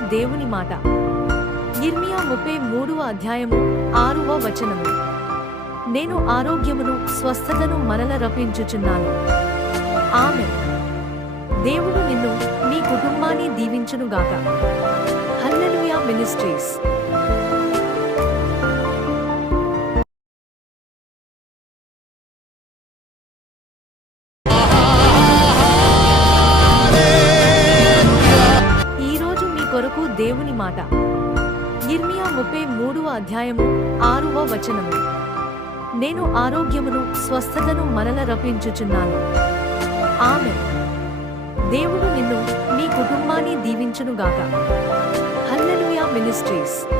దేవుని మాట. ఇర్మియా ముప్పై మూడవ అధ్యాయము ఆరువ వచనము. నేను ఆరోగ్యమును స్వస్థతను మరల రప్పించుచున్నాను. ఆమె దేవుడు నిన్ను నీ కుటుంబాన్ని దీవించునుగాక. Hallelujah ministries. దేవుని మాట. ఇర్మియా ముప్పై మూడవ అధ్యాయము ఆరవ వచనము. నేను ఆరోగ్యమును స్వస్థతను మరల రప్పించుచున్నాను. ఆమె దేవుడు నిన్ను నీ కుటుంబాన్ని దీవించునుగాక. Hallelujah ministries.